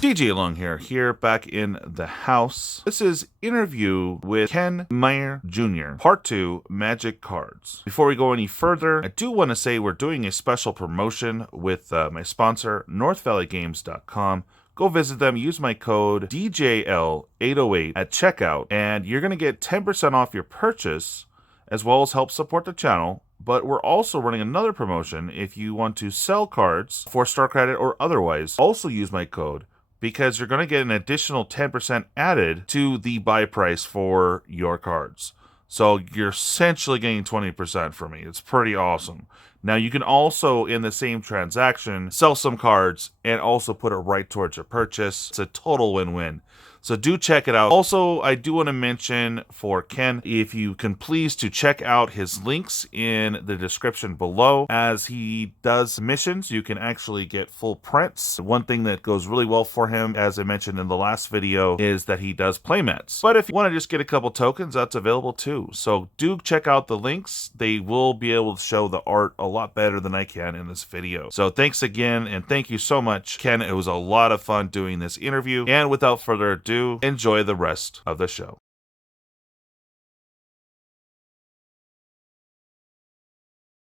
MrDjlonghair here, back in the house. This is interview with Meyer Jr., Part 2, Magic Cards. Before we go any further, I do want to say we're doing a special promotion with my sponsor, NorthValleyGames.com. Go visit them, use my code DJL808 at checkout, and you're going to get 10% off your purchase, as well as help support the channel. But we're also running another promotion if you want to sell cards for Star Credit or otherwise. Also use my code, because you're going to get an additional 10% added to the buy price for your cards. So you're essentially getting 20% from me. It's pretty awesome. Now you can also, in the same transaction, sell some cards and also put it right towards your purchase. It's a total win-win. So do check it out. Also, I do want to mention for Ken, if you can please to check out his links in the description below. As he does missions, you can actually get full prints. One thing that goes really well for him, as I mentioned in the last video, is that he does playmats. But if you want to just get a couple tokens, that's available too. So do check out the links. They will be able to show the art a lot better than I can in this video. So thanks again, and thank you so much, Ken. It was a lot of fun doing this interview. And without further ado, enjoy the rest of the show.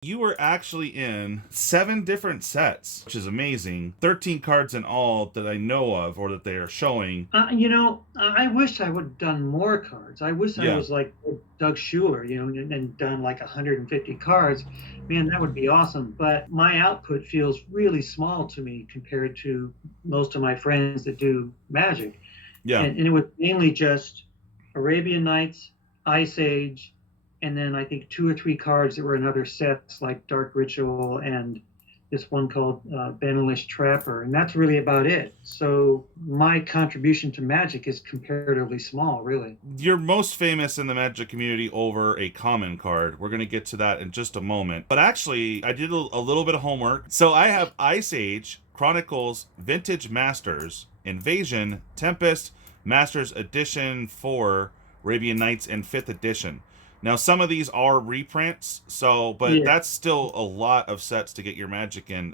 You were actually in 7 different sets, which is amazing. 13 cards in all that I know of, or that they are showing. I wish I would have done more cards. I wish I was like Doug Schuler, and done like 150 cards. Man, that would be awesome. But my output feels really small to me compared to most of my friends that do Magic. Yeah. And it was mainly just Arabian Nights, Ice Age, and then I think 2 or 3 cards that were in other sets like Dark Ritual and this one called Benelish Trapper. And that's really about it. So my contribution to Magic is comparatively small, really. You're most famous in the Magic community over a common card. We're going to get to that in just a moment. But actually, I did a little bit of homework. So I have Ice Age, Chronicles, Vintage Masters, Invasion, Tempest, Masters Edition 4, Arabian Nights, and 5th Edition. Now, some of these are reprints, but that's still a lot of sets to get your Magic in,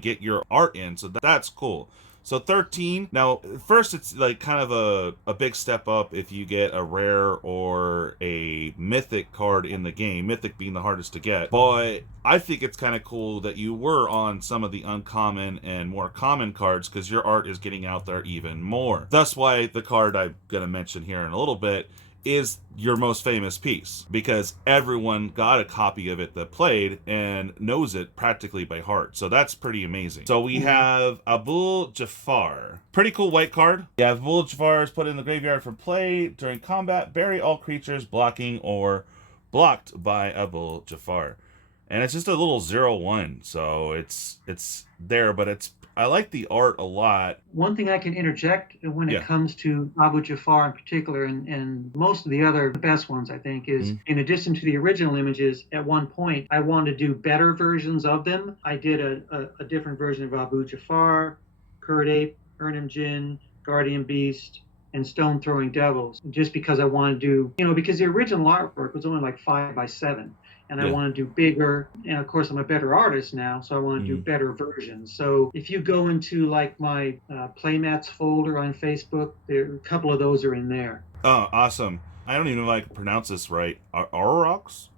get your art in, so that's cool. So 13. Now, first, it's like kind of a big step up if you get a rare or a mythic card in the game, mythic being the hardest to get. But I think it's kind of cool that you were on some of the uncommon and more common cards, because your art is getting out there even more. That's why the card I'm going to mention here in a little bit is your most famous piece, because everyone got a copy of it that played and knows it practically by heart. So that's pretty amazing. So we have Abul Jafar. Pretty cool white card. Yeah, Abul Jafar is put in the graveyard for play. During combat, bury all creatures blocking or blocked by Abul Jafar. And it's just a little 0/1, so it's there, but I like the art a lot. One thing I can interject when it comes to Abu Jafar in particular, and most of the other best ones, I think, is in addition to the original images, at one point I wanted to do better versions of them. I did a different version of Abu Jafar, Kurd Ape, Urnam Jinn, Guardian Beast, and Stone Throwing Devils, just because I wanted to do, because the original artwork was only like 5x7. And I want to do bigger. And of course, I'm a better artist now, so I want to do better versions. So if you go into like my playmats folder on Facebook, a couple of those are in there. Oh, awesome. I don't even know if I can pronounce this right. Aurochs?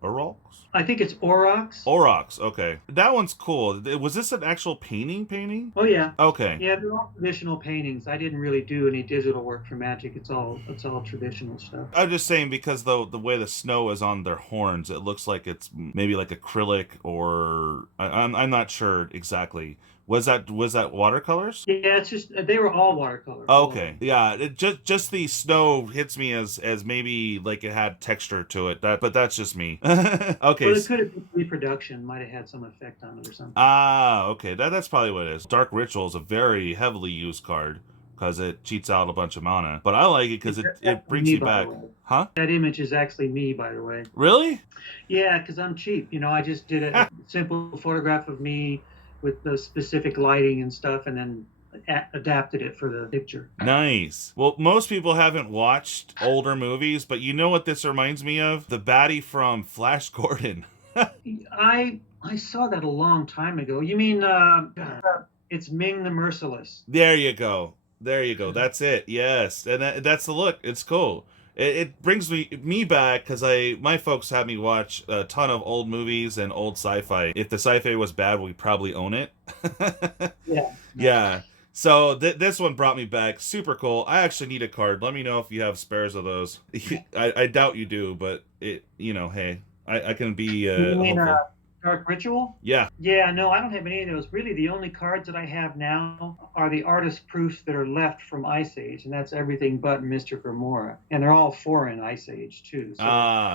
I think it's Aurochs. Aurochs, okay. That one's cool. Was this an actual painting? Oh, yeah. Okay. Yeah, they're all traditional paintings. I didn't really do any digital work for Magic. It's all traditional stuff. I'm just saying, because the way the snow is on their horns, it looks like it's maybe like acrylic, or I'm not sure exactly. Was that watercolors? Yeah, it's just they were all watercolors. Okay, yeah, just the snow hits me as maybe like it had texture to it. But that's just me. Okay. Well, it could have been reproduction, might have had some effect on it or something. Ah, okay, that's probably what it is. Dark Ritual is a very heavily used card, because it cheats out a bunch of mana. But I like it because it brings you back. Huh? That image is actually me, by the way. Really? Yeah, because I'm cheap. I just did a simple photograph of me with the specific lighting and stuff, and then adapted it for the picture. Nice. Well, most people haven't watched older movies, but you know what this reminds me of? The baddie from Flash Gordon. I saw that a long time ago. You mean it's Ming the Merciless? There you go. There you go. That's it. Yes, and that's the look. It's cool. It brings me back because my folks had me watch a ton of old movies and old sci-fi. If the sci-fi was bad, we probably own it. Yeah. Yeah. So this one brought me back. Super cool. I actually need a card. Let me know if you have spares of those. I doubt you do, but hey, I can be You mean hopeful. Dark Ritual? Yeah. Yeah, no, I don't have any of those. Really, the only cards that I have now are the artist proofs that are left from Ice Age, and that's everything but Mr. Grimora. And they're all foreign Ice Age, too. So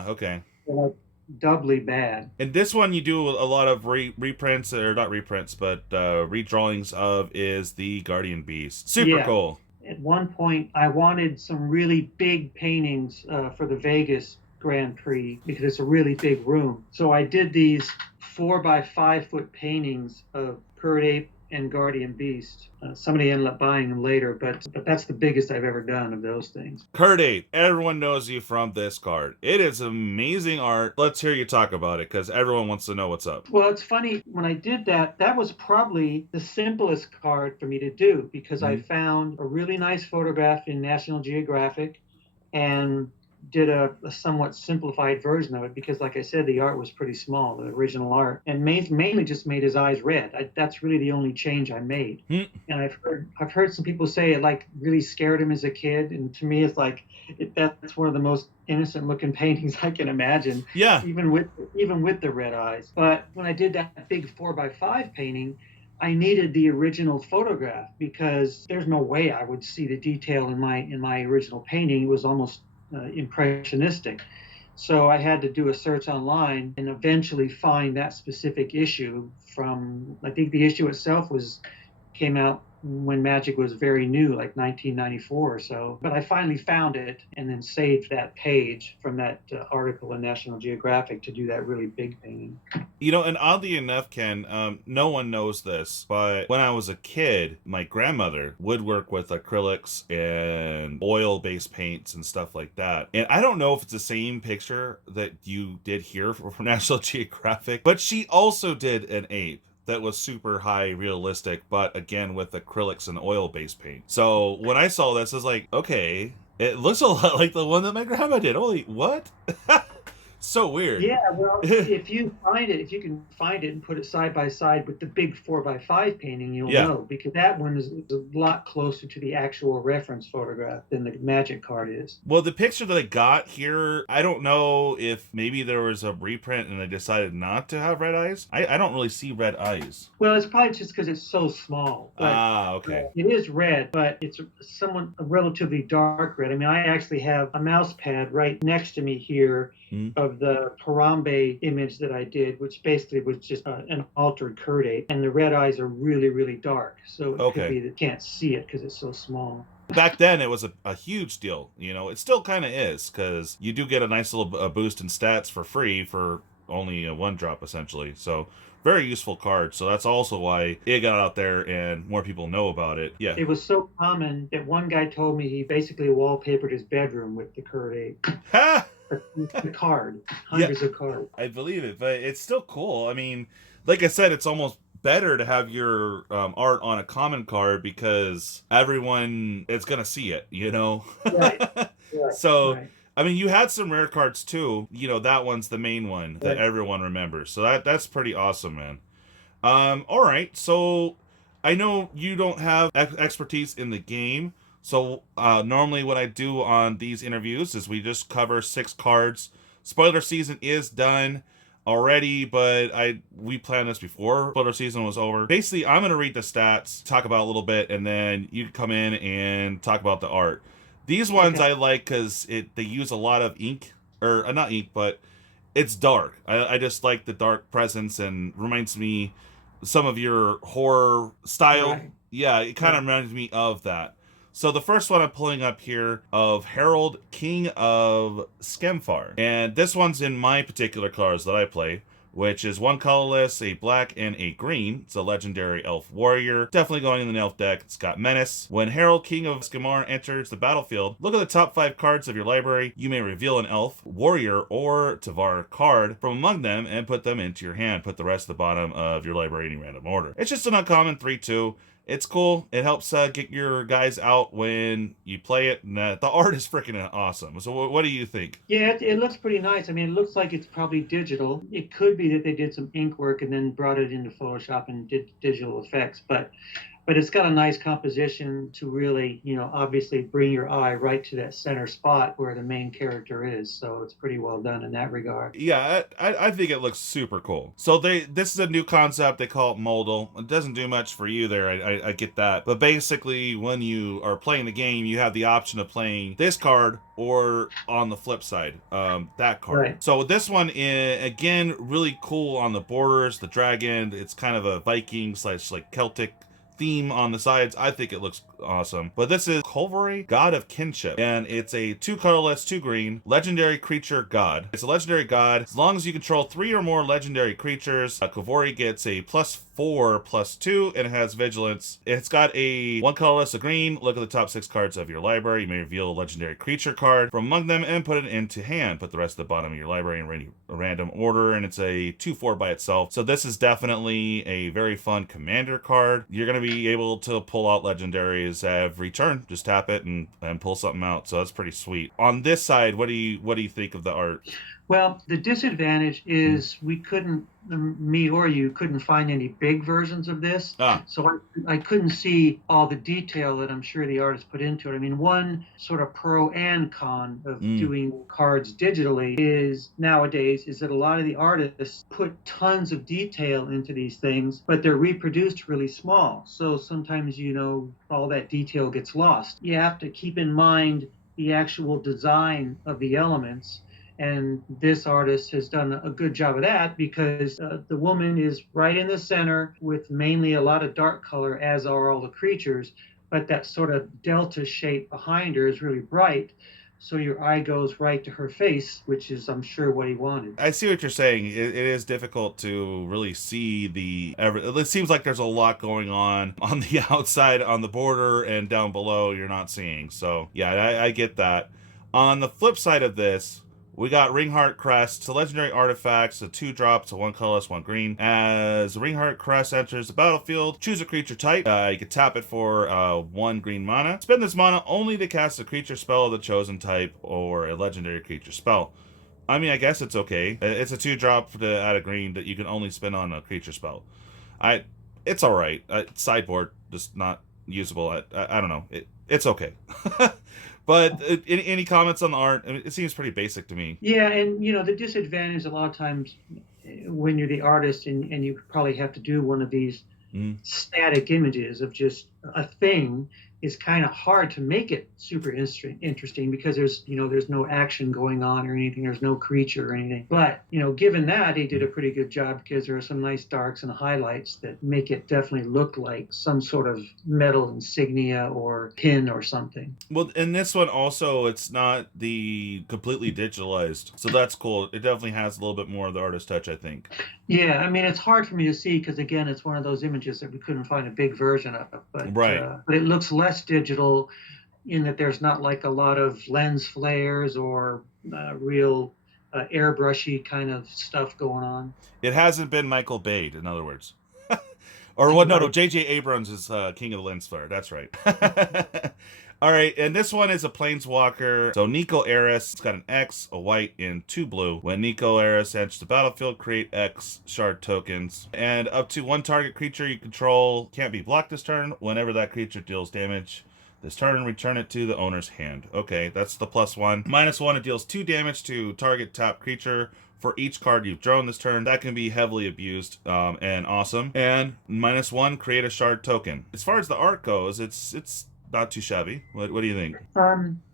Okay. they're like doubly bad. And this one you do a lot of reprints, or not reprints, but redrawings of is the Guardian Beast. Super cool. At one point, I wanted some really big paintings for the Vegas Grand Prix because it's a really big room. So I did these 4 by 5 foot paintings of Curd Ape and Guardian Beast. Somebody ended up buying them later, but that's the biggest I've ever done of those things. Curd Ape, everyone knows you from this card. It is amazing art. Let's hear you talk about it because everyone wants to know what's up. Well, it's funny, when I did that, that was probably the simplest card for me to do because I found a really nice photograph in National Geographic and did a somewhat simplified version of it because, like I said, the art was pretty small, the original art, and mainly just made his eyes red. That's really the only change I made. And I've heard some people say it like really scared him as a kid, and to me, it's like that's one of the most innocent looking paintings I can imagine. Yeah. Even with the red eyes. But when I did that big 4 by 5 painting, I needed the original photograph because there's no way I would see the detail in my original painting. It was almost impressionistic. So I had to do a search online and eventually find that specific issue from, I think the issue itself came out when Magic was very new, like 1994 or so. But I finally found it and then saved that page from that article in National Geographic to do that really big painting. And oddly enough, Ken, no one knows this, but when I was a kid, my grandmother would work with acrylics and oil-based paints and stuff like that. And I don't know if it's the same picture that you did here from National Geographic, but she also did an ape that was super high realistic, but again with acrylics and oil-based paint. So when I saw this, I was like, okay, it looks a lot like the one that my grandma did. Holy, what? So weird. Yeah, well, if you can find it and put it side by side with the big 4 by 5 painting, you'll know, because that one is a lot closer to the actual reference photograph than the Magic card is. Well, the picture that I got here, I don't know if maybe there was a reprint and they decided not to have red eyes. I don't really see red eyes. Well, it's probably just because it's so small. Okay. It is red, but it's a relatively dark red. I mean, I actually have a mouse pad right next to me here of the Harambe image that I did, which basically was just an altered Curd Ape, and the red eyes are really, really dark. So it could be that you can't see it because it's so small. Back then, it was a huge deal. It still kind of is, because you do get a nice little boost in stats for free for only a 1-drop, essentially. So very useful card. So that's also why it got out there and more people know about it. Yeah. It was so common that one guy told me he basically wallpapered his bedroom with the Curd Ape. Ha! The card, hundreds of cards. I believe it, but it's still cool. I mean, like I said, it's almost better to have your art on a common card because everyone is gonna see it, Right. So right. I mean, you had some rare cards too. That one's the main one that everyone remembers. So that's pretty awesome, man. All right, so I know you don't have expertise in the game. So normally what I do on these interviews is we just cover 6 cards. Spoiler season is done already, but we planned this before spoiler season was over. Basically, I'm going to read the stats, talk about a little bit, and then you can come in and talk about the art. These ones I like because they use a lot of ink, or not ink, but it's dark. I just like the dark presence and reminds me some of your horror style. Right. Yeah, it kind of reminds me of that. So the first one I'm pulling up here of Harold, King of Skemfar. And this one's in my particular colors that I play, which is 1 colorless, a black, and a green. It's a legendary elf warrior. Definitely going in the elf deck. It's got Menace. When Harold, King of Skemfar enters the battlefield, look at the top 5 cards of your library. You may reveal an elf, warrior, or Tavar card from among them and put them into your hand. Put the rest at the bottom of your library in any random order. It's just an uncommon 3/2. It's cool. It helps get your guys out when you play it. And the art is freaking awesome. So what do you think? Yeah, it looks pretty nice. I mean, it looks like it's probably digital. It could be that they did some ink work and then brought it into Photoshop and did digital effects, but it's got a nice composition to really, obviously bring your eye right to that center spot where the main character is. So it's pretty well done in that regard. Yeah, I think it looks super cool. So this is a new concept. They call it modal. It doesn't do much for you there. I get that. But basically, when you are playing the game, you have the option of playing this card or on the flip side, that card. Right. So this one is, again, really cool on the borders. The dragon, it's kind of a Viking / like Celtic theme on the sides. I think it looks awesome. But this is Kvolri, God of Kinship, and it's a 2 colorless, 2 green legendary creature god. It's a legendary god. As long as you control 3 or more legendary creatures, Kvolri gets a +4/+2, and it has vigilance. It's got a 1 colorless, a green. Look at the top 6 cards of your library. You may reveal a legendary creature card from among them and put it into hand. Put the rest at the bottom of your library in a random order, and it's a 2/4 by itself. So this is definitely a very fun commander card. You're going to be able to pull out legendaries every turn. Just tap it and pull something out. So that's pretty sweet. On this side, what do you think of the art? Well, the disadvantage is we couldn't, me or you, couldn't find any big versions of this. So I couldn't see all the detail that I'm sure the artist put into it. I mean, one sort of pro and con of doing cards digitally is nowadays is that a lot of the artists put tons of detail into these things, but they're reproduced really small. So sometimes, all that detail gets lost. You have to keep in mind the actual design of the elements. And this artist has done a good job of that because the woman is right in the center with mainly a lot of dark color, as are all the creatures. But that sort of delta shape behind her is really bright. So your eye goes right to her face, which is, I'm sure, what he wanted. I see what you're saying. It is difficult to really see it seems like there's a lot going on the outside, on the border, and down below you're not seeing. So, yeah, I get that. On the flip side of this, we got Ringheart Crest. It's a legendary artifact. It's a 2-drop. It's a 1 colorless, 1 green. As Ringheart Crest enters the battlefield, choose a creature type. You can tap it for 1 green mana. Spend this mana only to cast a creature spell of the chosen type or a legendary creature spell. I mean, I guess it's okay. It's a 2-drop to add a green that you can only spend on a creature spell. It's all right. Sideboard, just not usable. I don't know. It's okay. But any comments on the art? I mean, it seems pretty basic to me. Yeah, and the disadvantage a lot of times when you're the artist and you probably have to do one of these static images of just a thing is kind of hard to make it super interesting because there's no action going on or anything. There's no creature or anything. But, given that, he did a pretty good job because there are some nice darks and highlights that make it definitely look like some sort of metal insignia or pin or something. Well, in this one also, it's not the completely digitalized. So that's cool. It definitely has a little bit more of the artist touch, I think. Yeah, I mean, it's hard for me to see because, again, it's one of those images that we couldn't find a big version of. But, right. But it looks less digital in that there's not like a lot of lens flares or real airbrushy kind of stuff going on. It hasn't been Michael Bay, in other words. Or what? No, J.J. Abrams is king of the lens flare. That's right. All right, and this one is a Planeswalker. So Nico Eris, it's got an X, a white, and 2 blue. When Nico Eris enters the battlefield, create X shard tokens. And up to 1 target creature you control can't be blocked this turn. Whenever that creature deals damage this turn, return it to the owner's hand. Okay, that's the +1. -1, it deals 2 damage to target top creature for each card you've drawn this turn. That can be heavily abused and awesome. And -1, create a shard token. As far as the art goes, it's not too shabby. What do you think?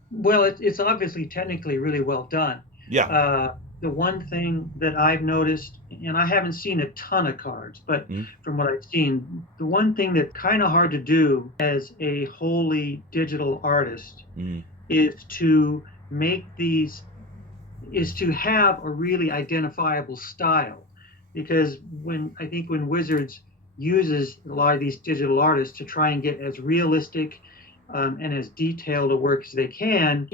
Well, it's obviously technically really well done. Yeah. The one thing that I've noticed, and I haven't seen a ton of cards, but from what I've seen, the one thing that's kind of hard to do as a wholly digital artist is to make these, is to have a really identifiable style. Because when Wizards uses a lot of these digital artists to try and get as realistic and as detailed a work as they can,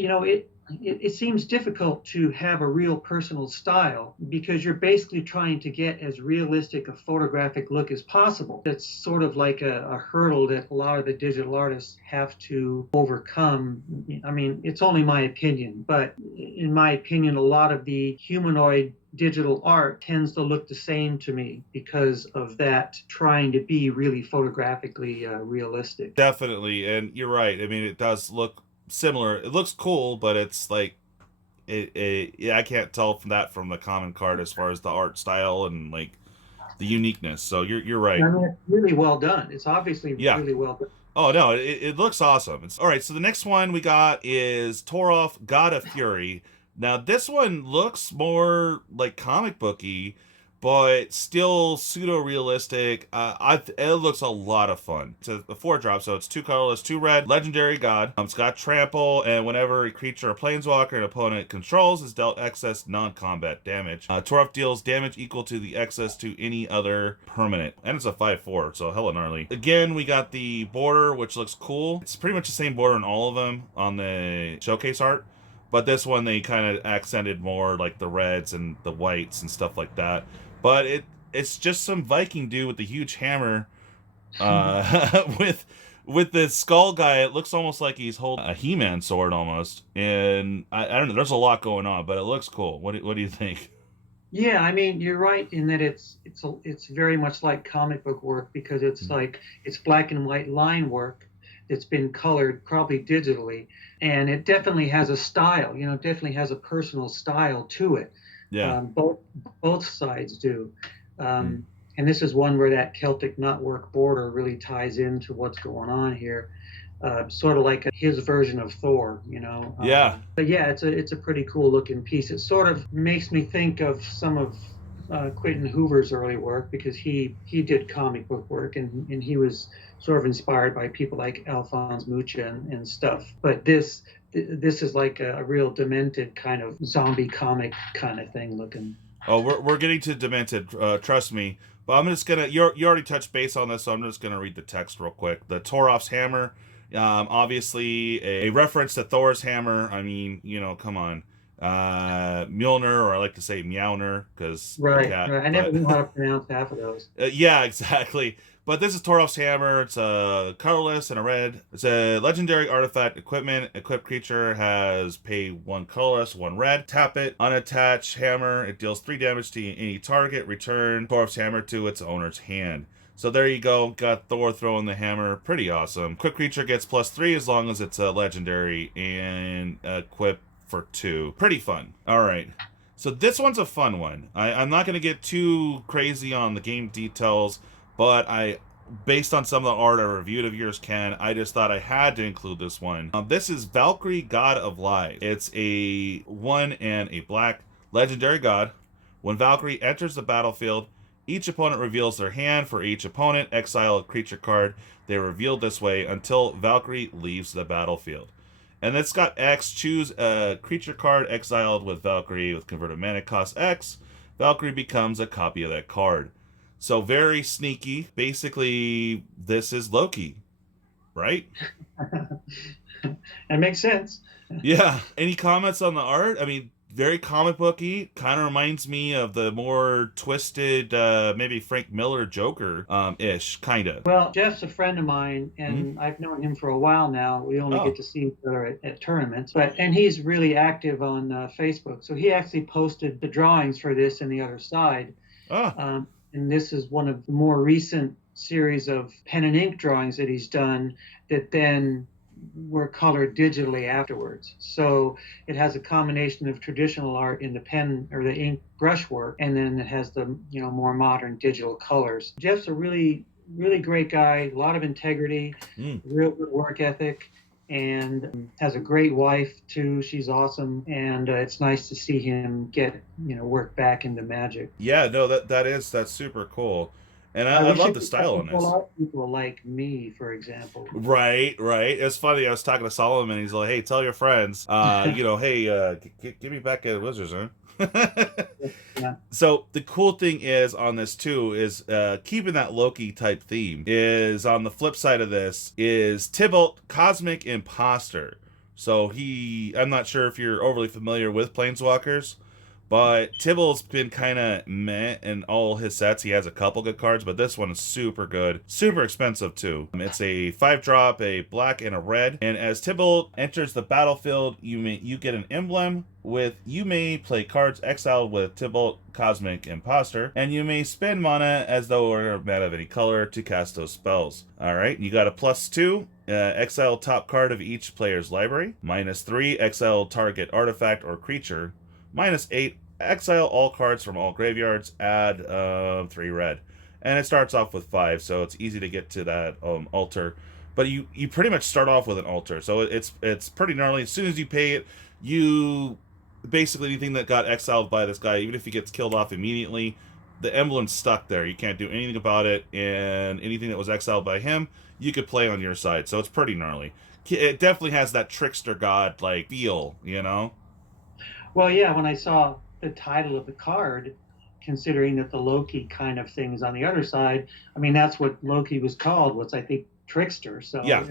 it seems difficult to have a real personal style because you're basically trying to get as realistic a photographic look as possible. It's sort of like a hurdle that a lot of the digital artists have to overcome. I mean, it's only my opinion, but in my opinion, a lot of the humanoid digital art tends to look the same to me because of that trying to be really photographically realistic. Definitely, and you're right. I mean, it does look similar. It looks cool, but it's like yeah, I can't tell from the common card as far as the art style and like the uniqueness. So you're right. I mean, it's really well done. It's obviously Yeah. really well done. Oh no, it looks awesome. All right. So the next one we got is Torov, God of Fury. Now this one looks more like comic booky, but still pseudo realistic. It looks a lot of fun. It's a 4-drop, so it's 2 colorless, 2 red. Legendary God. It's got trample, and whenever a creature or planeswalker an opponent controls is dealt excess non-combat damage. Torov deals damage equal to the excess to any other permanent, and it's a 5/4, so hella gnarly. Again, we got the border, which looks cool. It's pretty much the same border in all of them on the showcase art. But this one, they kind of accented more like the reds and the whites and stuff like that. But it's just some Viking dude with a huge hammer, with the skull guy. It looks almost like he's holding a He-Man sword almost. And I don't know. There's a lot going on, but it looks cool. What do you think? Yeah, I mean, you're right in that it's very much like comic book work because it's like it's black and white line work that's been colored probably digitally, and it definitely has a style. You know, definitely has a personal style to it. Yeah. Both sides do. And this is one where that Celtic knotwork border really ties into what's going on here. Sort of like his version of Thor, you know. Yeah. But yeah, it's a pretty cool looking piece. It sort of makes me think of some of Quentin Hoover's early work because he did comic book work and he was sort of inspired by people like Alphonse Mucha and stuff. But this is like a real demented kind of zombie comic kind of thing looking. Oh, we're getting to demented. Trust me. But I'm just gonna. You already touched base on this, so I'm just gonna read the text real quick. The Torov's hammer, obviously a reference to Thor's hammer. I mean, you know, come on, Mjolnir, or I like to say Meowner, because right. I never knew how to pronounce half of those. Yeah, exactly. But this is Torov's hammer. It's a colorless and a red. It's a legendary artifact equipment. Equipped creature has pay 1 colorless, 1 red. Tap it, unattach hammer. It deals 3 damage to any target. Return Torov's hammer to its owner's hand. So there you go. Got Thor throwing the hammer. Pretty awesome. Quick creature gets +3 as long as it's a legendary and equipped for 2. Pretty fun. All right. So this one's a fun one. I'm not going to get too crazy on the game details, but based on some of the art I reviewed of yours, Ken, I just thought I had to include this one. This is Valkyrie, God of Life. It's a 1 and a black legendary god. When Valkyrie enters the battlefield, each opponent reveals their hand. For each opponent, exile a creature card. They are revealed this way until Valkyrie leaves the battlefield. And it's got X. Choose a creature card exiled with Valkyrie with converted mana cost X. Valkyrie becomes a copy of that card. So very sneaky. Basically, this is Loki, right? That makes sense. Yeah. Any comments on the art? I mean, very comic booky. Kind of reminds me of the more twisted, maybe Frank Miller Joker ish, kind of. Well, Jeff's a friend of mine, and I've known him for a while now. We only get to see each other at tournaments, and he's really active on Facebook. So he actually posted the drawings for this and the other side. And this is one of the more recent series of pen and ink drawings that he's done that then were colored digitally afterwards. So it has a combination of traditional art in the pen or the ink brushwork, and then it has the more modern digital colors. Jeff's a really, really great guy, a lot of integrity, real good work ethic, and has a great wife too. She's awesome, and it's nice to see him get work back into Magic. Yeah, no, that's super cool. And I love the style on this. A lot of people like me, for example. Right. It's funny. I was talking to Solomon. He's like, "Hey, tell your friends, hey, give me back at Wizards, huh?" Yeah. So the cool thing is on this too is keeping that Loki type theme is on the flip side of this is Tybalt, Cosmic Imposter. So I'm not sure if you're overly familiar with Planeswalkers, but Tybalt's been kind of meh in all his sets. He has a couple good cards, but this one is super good. Super expensive, too. It's a 5-drop, a black, and a red. And as Tybalt enters the battlefield, you get an emblem with, you may play cards exiled with Tybalt, Cosmic Imposter, and you may spend mana as though it were a mana of any color to cast those spells. Alright, you got a +2. Exile top card of each player's library. -3, exile target artifact or creature. -8, exile all cards from all graveyards, add 3 red. And it starts off with 5, so it's easy to get to that altar. But you pretty much start off with an altar, so it's pretty gnarly. As soon as you pay it, you basically anything that got exiled by this guy, even if he gets killed off immediately, the emblem's stuck there. You can't do anything about it, and anything that was exiled by him, you could play on your side. So it's pretty gnarly. It definitely has that trickster god like feel, you know? Well, yeah, when I saw the title of the card, considering that the Loki kind of thing is on the other side, I mean, that's what Loki was called, was, I think, trickster. So yeah.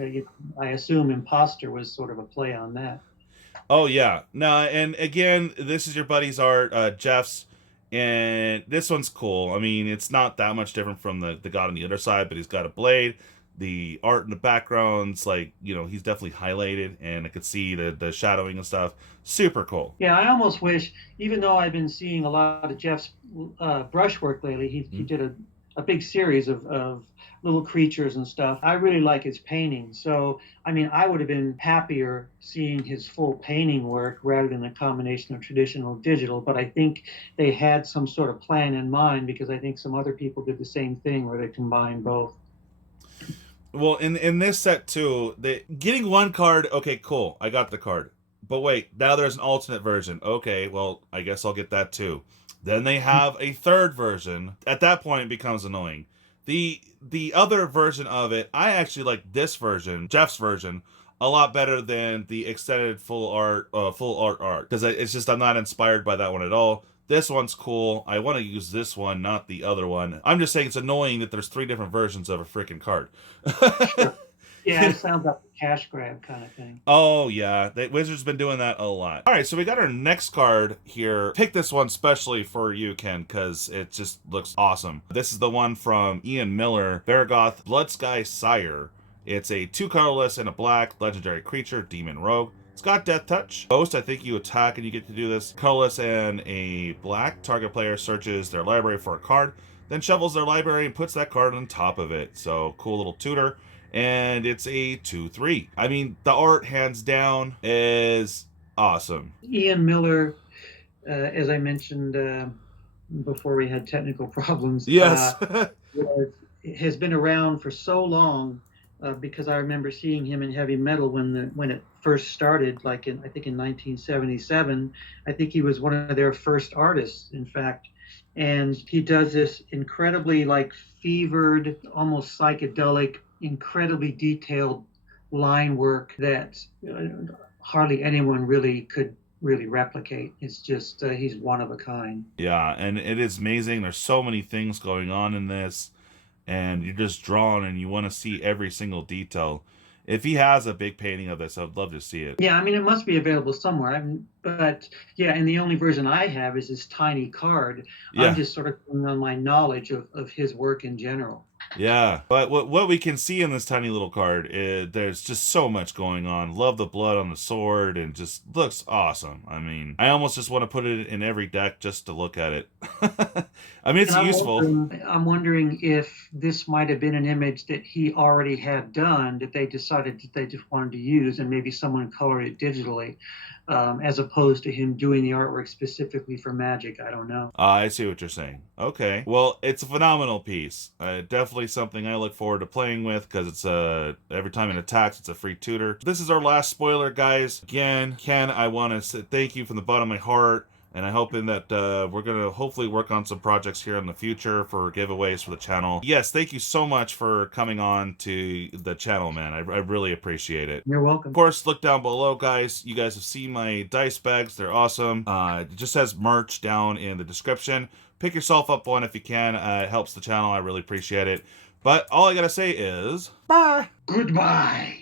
I assume imposter was sort of a play on that. Oh, yeah. No, and again, this is your buddy's art, Jeff's, and this one's cool. I mean, it's not that much different from the god on the other side, but he's got a blade. The art in the background's like, you know, he's definitely highlighted, and I could see the shadowing and stuff. Super cool. Yeah, I almost wish, even though I've been seeing a lot of Jeff's brushwork lately, he did a big series of little creatures and stuff. I really like his painting. So, I mean, I would have been happier seeing his full painting work rather than a combination of traditional and digital. But I think they had some sort of plan in mind, because I think some other people did the same thing where they combined both. Well, in this set too, getting one card, okay, cool, I got the card. But wait, now there's an alternate version. Okay, well, I guess I'll get that too. Then they have a third version. At that point, it becomes annoying. The other version of it, I actually like this version, Jeff's version, a lot better than the extended full art. Because it's just, I'm not inspired by that one at all. This one's cool. I want to use this one, not the other one. I'm just saying it's annoying that there's 3 different versions of a freaking card. Yeah, it sounds like a cash grab kind of thing. Oh, yeah. Wizards been doing that a lot. All right, so we got our next card here. Pick this one specially for you, Ken, because it just looks awesome. This is the one from Ian Miller, Baragoth, Bloodsky Sire. It's a 2 colorless and a black legendary creature, demon rogue. It's got Death Touch. Most, I think you attack and you get to do this. Colorless and a black. Target player searches their library for a card, then shuffles their library and puts that card on top of it. So, cool little tutor. And it's a 2/3. I mean, the art, hands down, is awesome. Ian Miller, as I mentioned before we had technical problems, yes, has been around for so long, because I remember seeing him in heavy metal when it first started, like I think in 1977. I think he was one of their first artists, in fact. And he does this incredibly like fevered, almost psychedelic, incredibly detailed line work that hardly anyone really could replicate. It's just he's one of a kind. Yeah, and it is amazing. There's so many things going on in this, and you're just drawn and you want to see every single detail. If he has a big painting of this, I'd love to see it. Yeah, I mean, it must be available somewhere. But yeah, and the only version I have is this tiny card. Yeah. I'm just sort of going on my knowledge of his work in general. Yeah, but what we can see in this tiny little card is there's just so much going on. Love the blood on the sword, and just looks awesome. I mean, I almost just want to put it in every deck just to look at it. I mean, it's useful. I'm wondering if this might have been an image that he already had done that they decided that they just wanted to use, and maybe someone colored it digitally, as opposed to him doing the artwork specifically for Magic. I don't know. I see what you're saying. Okay. Well, it's a phenomenal piece. Definitely something I look forward to playing with, because it's every time it attacks, it's a free tutor. This is our last spoiler, guys. Again, Ken, I want to say thank you from the bottom of my heart. And I'm hoping that we're going to hopefully work on some projects here in the future for giveaways for the channel. Yes, thank you so much for coming on to the channel, man. I really appreciate it. You're welcome. Of course, look down below, guys. You guys have seen my dice bags. They're awesome. It just says merch down in the description. Pick yourself up one if you can. It helps the channel. I really appreciate it. But all I got to say is, bye. Goodbye.